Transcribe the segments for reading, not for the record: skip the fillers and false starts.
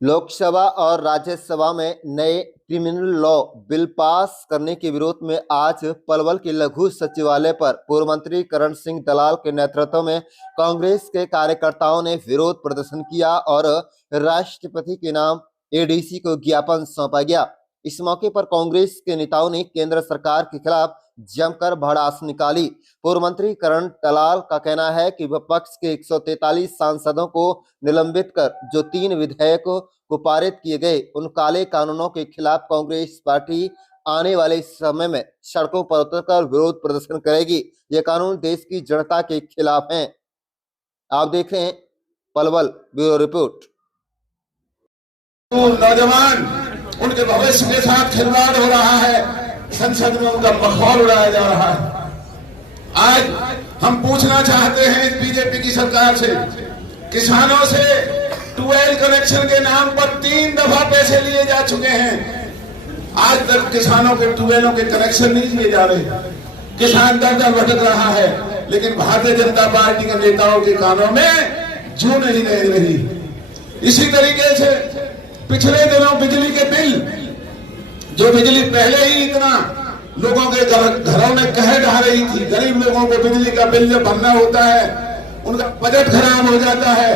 लोकसभा और राज्यसभा में नए क्रिमिनल लॉ बिल पास करने के विरोध में आज पलवल के लघु सचिवालय पर पूर्व मंत्री करण सिंह दलाल के नेतृत्व में कांग्रेस के कार्यकर्ताओं ने विरोध प्रदर्शन किया और राष्ट्रपति के नाम एडीसी को ज्ञापन सौंपा गया। इस मौके पर कांग्रेस के नेताओं ने केंद्र सरकार के खिलाफ जमकर भड़ास निकाली। पूर्व मंत्री करण दलाल का कहना है कि विपक्ष के 143 सांसदों को निलंबित कर जो 3 विधेयकों को पारित किए गए उन काले कानूनों के खिलाफ कांग्रेस पार्टी आने वाले समय में सड़कों पर उतरकर विरोध प्रदर्शन करेगी। ये कानून देश की जनता के खिलाफ हैं। आप देख रहे हैं पलवल ब्यूरो रिपोर्ट। नौजवान उनके भविष्य के साथ खिलवाड़ हो रहा है, संसद में उनका मखौल उड़ाया जा रहा है। आज हम पूछना चाहते हैं इस बीजेपी की सरकार से, किसानों से ट्यूबवेल कनेक्शन के नाम पर 3 दफा पैसे लिए जा चुके हैं। आज तक किसानों के ट्यूबवेलों के कनेक्शन नहीं दिए जा रहे। किसान दर भटक रहा है, लेकिन भारतीय जनता पार्टी के नेताओं के कानों में जू नहीं दे रही। इसी तरीके से पिछले दिनों बिजली के बिल, जो बिजली पहले ही इतना लोगों के घरों में कहर ढा रही थी, गरीब लोगों को बिजली का बिल जब भरना होता है उनका बजट खराब हो जाता है।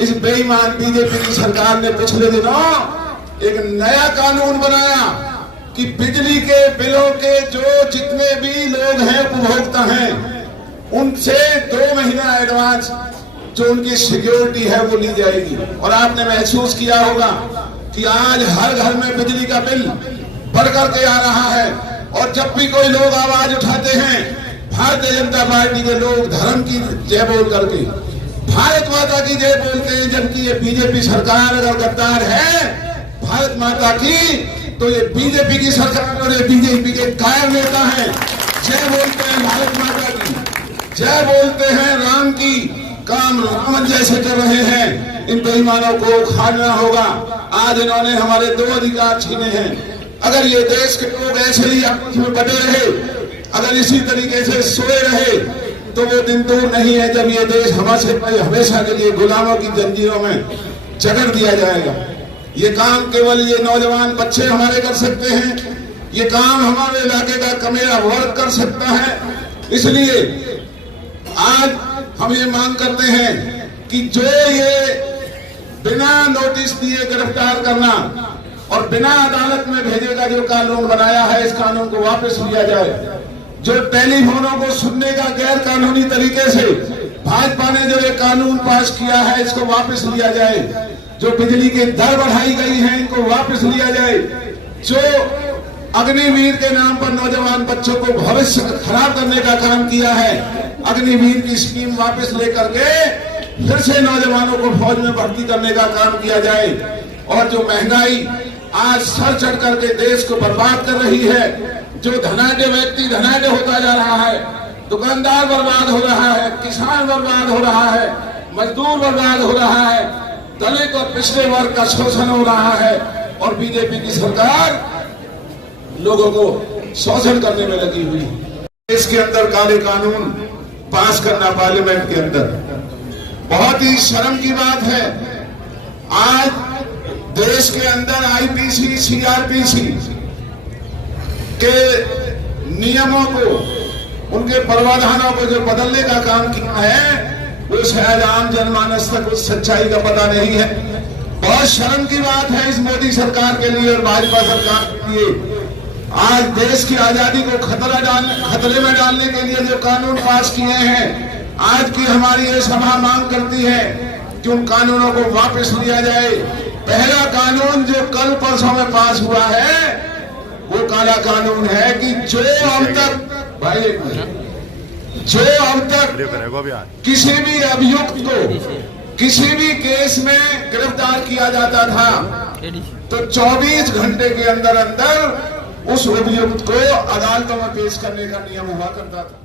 इस बेईमान बीजेपी की सरकार ने पिछले दिनों एक नया कानून बनाया कि बिजली के बिलों के जो जितने भी लोग हैं, उपभोक्ता हैं, उनसे 2 महीना एडवांस जो उनकी सिक्योरिटी है वो ली जाएगी। और आपने महसूस किया होगा कि आज हर घर में बिजली का बिल बढ़ करके आ रहा है। और जब भी कोई लोग आवाज उठाते हैं, भारतीय जनता पार्टी के लोग धर्म की जय बोल करके भारत माता की जय बोलते हैं, जबकि ये बीजेपी सरकार अगर गद्दार है भारत माता की, तो ये बीजेपी की सरकार और ये बीजेपी के कायर नेता हैं। जय बोलते हैं भारत माता की, जय बोलते हैं राम की, काम रावण जैसे कर रहे हैं। इन बेईमानों को उखाड़ना होगा। आज इन्होंने हमारे 2 अधिकार छीने हैं। अगर ये देश के लोग ऐसे ही आपस में बटे रहे, अगर इसी तरीके से सोए रहे, तो वो दिन दूर नहीं है जब ये देश हमेशा के लिए गुलामों की जंजीरों में जकड़ दिया जाएगा। ये काम केवल ये नौजवान बच्चे हमारे कर सकते हैं। ये काम हमारे इलाके का कमेरा वर्ग कर सकता है। इसलिए आज हम ये मांग करते हैं कि जो ये बिना नोटिस दिए गिरफ्तार करना और बिना अदालत में भेजे का जो कानून बनाया है, इस कानून को वापस लिया जाए। जो टेलीफोनों को सुनने का गैर कानूनी तरीके से भाजपा ने जो ये कानून पास किया है, इसको वापस लिया जाए। जो बिजली की दर बढ़ाई गई है, इनको वापस लिया जाए। जो अग्निवीर के नाम पर नौजवान बच्चों को भविष्य खराब करने का काम किया है, अग्निवीर की स्कीम वापस लेकर के फिर से नौजवानों को फौज में भर्ती करने का काम किया जाए। और जो महंगाई आज सर चढ़ करके देश को बर्बाद कर रही है, जो धनाढ्य व्यक्ति धनाढ्य होता जा रहा है, दुकानदार बर्बाद हो रहा है, किसान बर्बाद हो रहा है, मजदूर बर्बाद हो रहा है, दलित और पिछड़े वर्ग का शोषण हो रहा है, और बीजेपी की सरकार लोगों को शोषण करने में लगी हुई। इसके अंदर काले कानून पास करना पार्लियामेंट के अंदर बहुत ही शर्म की बात है। आज देश के अंदर आईपीसी, सीआरपीसी के नियमों को, उनके प्रावधानों को जो बदलने का काम किया है, वो शायद आम जनमानस तक उस सच्चाई का पता नहीं है। बहुत शर्म की बात है इस मोदी सरकार के लिए और भाजपा सरकार के लिए। आज देश की आजादी को खतरे में डालने के लिए जो कानून पास किए हैं, आज की हमारी ये सभा मांग करती है कि उन कानूनों को वापस लिया जाए। पहला कानून जो कल परसों में पास हुआ है, वो काला कानून है कि जो अब तक किसी भी अभियुक्त को किसी भी केस में गिरफ्तार किया जाता था, तो 24 घंटे के अंदर अंदर उस अभियुक्त को अदालतों में पेश करने का नियम हुआ करता था।